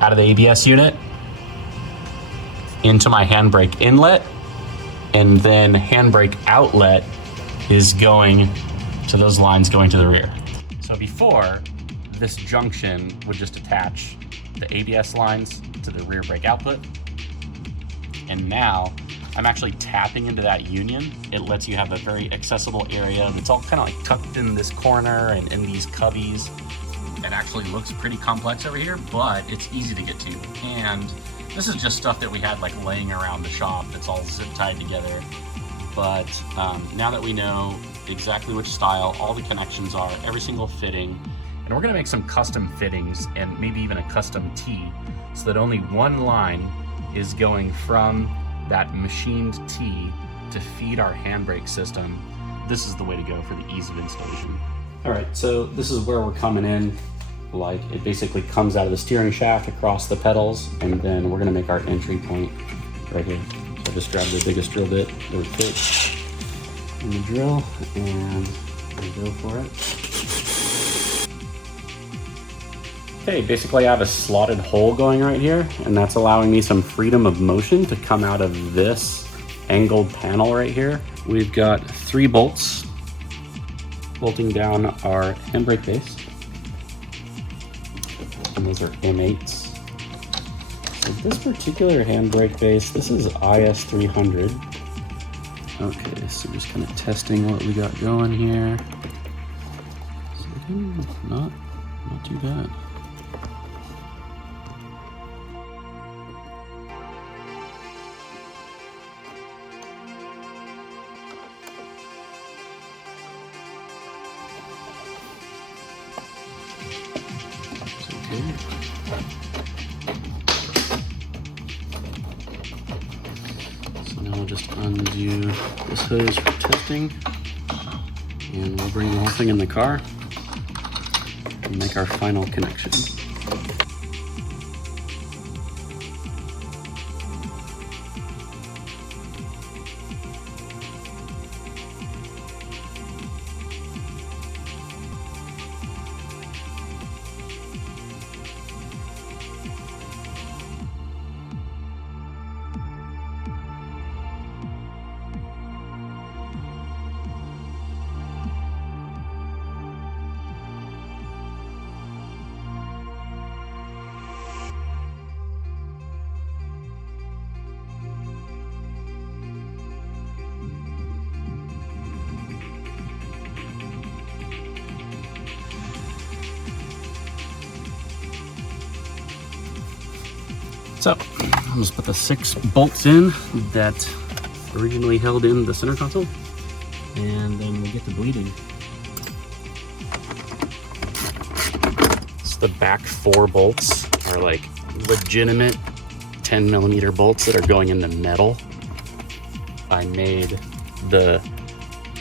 out of the ABS unit into my handbrake inlet, and then handbrake outlet is going to those lines going to the rear. So before, this junction would just attach the ABS lines to the rear brake output. And now I'm actually tapping into that union. It lets you have a very accessible area. It's all kind of like tucked in this corner and in these cubbies. It actually looks pretty complex over here, but it's easy to get to. And this is just stuff that we had like laying around the shop that's all zip tied together. But now that we know exactly which style all the connections are, every single fitting, and we're gonna make some custom fittings and maybe even a custom T so that only one line is going from that machined T to feed our handbrake system. This is the way to go for the ease of installation. All right, so this is where we're coming in. Like, it basically comes out of the steering shaft across the pedals, and then we're gonna make our entry point right here. So just grab the biggest drill bit that would fit in the drill, and go for it. Okay, basically I have a slotted hole going right here, and that's allowing me some freedom of motion to come out of this angled panel right here. We've got 3 bolts bolting down our handbrake base. And those are M8s. So this particular handbrake base, this is IS300. Okay, so just kind of testing what we got going here. Not too bad. So now we'll just undo this hose for testing, and we'll bring the whole thing in the car and make our final connection. So I'll just put the 6 bolts in that originally held in the center console, and then we'll get to bleeding. So the back 4 bolts are like legitimate 10mm bolts that are going into metal. I made the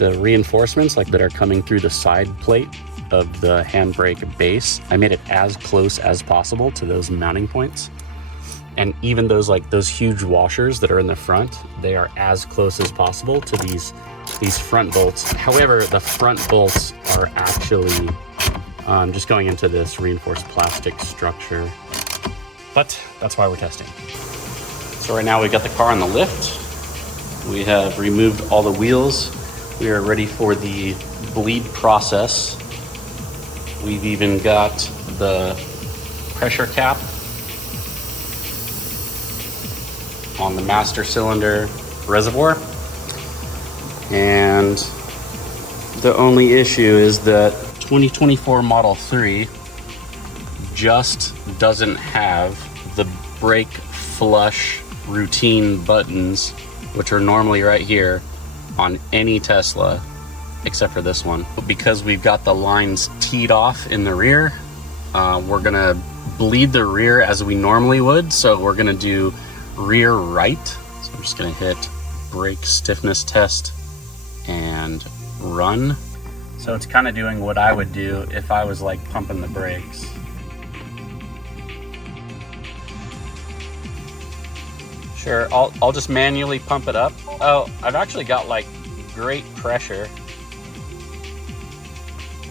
reinforcements like that are coming through the side plate of the handbrake base. I made it as close as possible to those mounting points. And even those huge washers that are in the front, they are as close as possible to these front bolts. However, the front bolts are actually just going into this reinforced plastic structure. But that's why we're testing. So right now we've got the car on the lift. We have removed all the wheels. We are ready for the bleed process. We've even got the pressure cap on the master cylinder reservoir. And the only issue is that 2024 Model 3 just doesn't have the brake flush routine buttons, which are normally right here on any Tesla except for this one. But because we've got the lines teed off in the rear, we're gonna bleed the rear as we normally would. So we're gonna do rear right. So I'm just gonna hit brake stiffness test and run. So it's kind of doing what I would do if I was like pumping the brakes. Sure, I'll just manually pump it up. Oh, I've actually got like great pressure.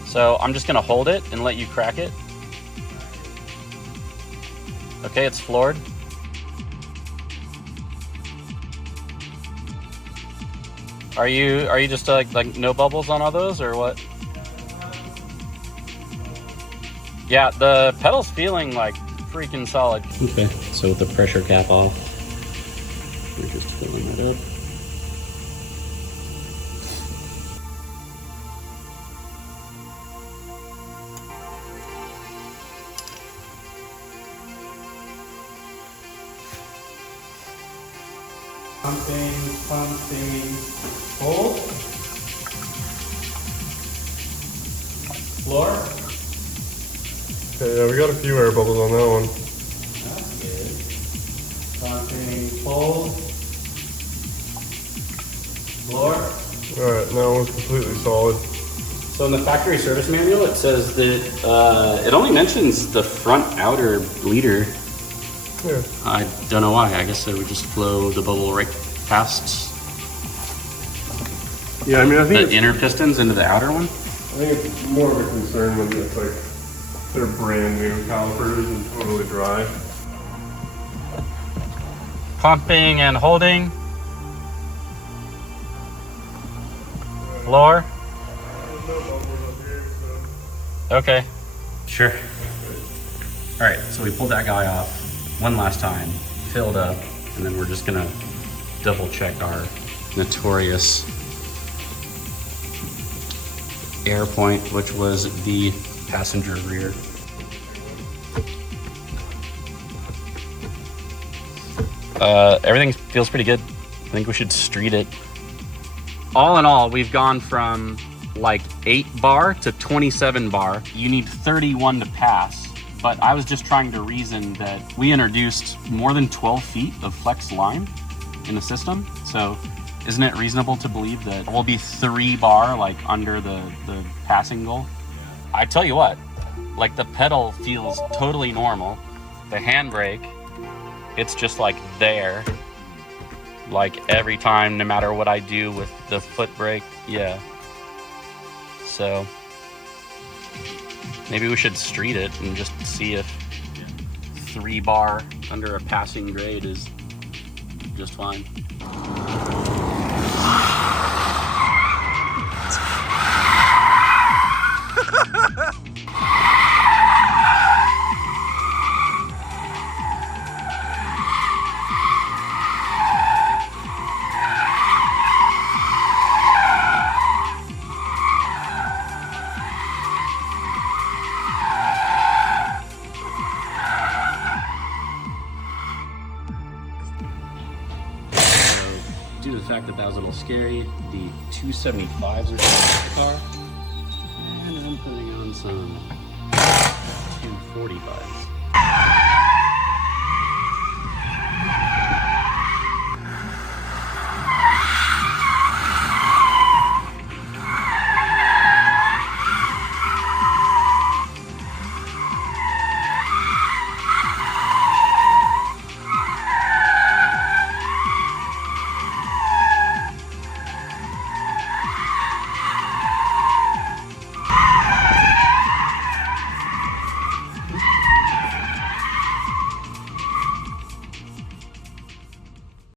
So I'm just gonna hold it and let you crack it. Okay, it's floored. Are you just like no bubbles on all those or what? Yeah, the pedal's feeling like freaking solid. Okay, so with the pressure cap off, we're just filling it up. Pumping, hold. Floor. Okay, yeah, we got a few air bubbles on that one. That's good. Pumping, hold. Floor. Alright, that one's completely solid. So in the factory service manual, it says that it only mentions the front outer bleeder. Yeah. I don't know why. I guess it would just flow the bubble right past. Yeah, I mean, I think the inner pistons into the outer one. I think it's more of a concern when it's like they're brand new calipers and totally dry. Pumping and holding. Floor. There's no bubbles up here, so. Okay. Sure. All right, so we pulled that guy off one last time, filled up, and then we're just gonna double check our notorious air point, which was the passenger rear. Everything feels pretty good. I think we should street it. All in all, we've gone from like 8 bar to 27 bar. You need 31 to pass, but I was just trying to reason that we introduced more than 12 feet of flex line in the system. So isn't it reasonable to believe that we'll be 3 bar like under the passing goal? I tell you what, like the pedal feels totally normal. The handbrake, it's just like there. Like every time, no matter what I do with the foot brake, yeah. So maybe we should street it and just see if 3 bar under a passing grade is just fine. Due to the fact that was a little scary, the 275s are in the car, and I'm putting on some 245s.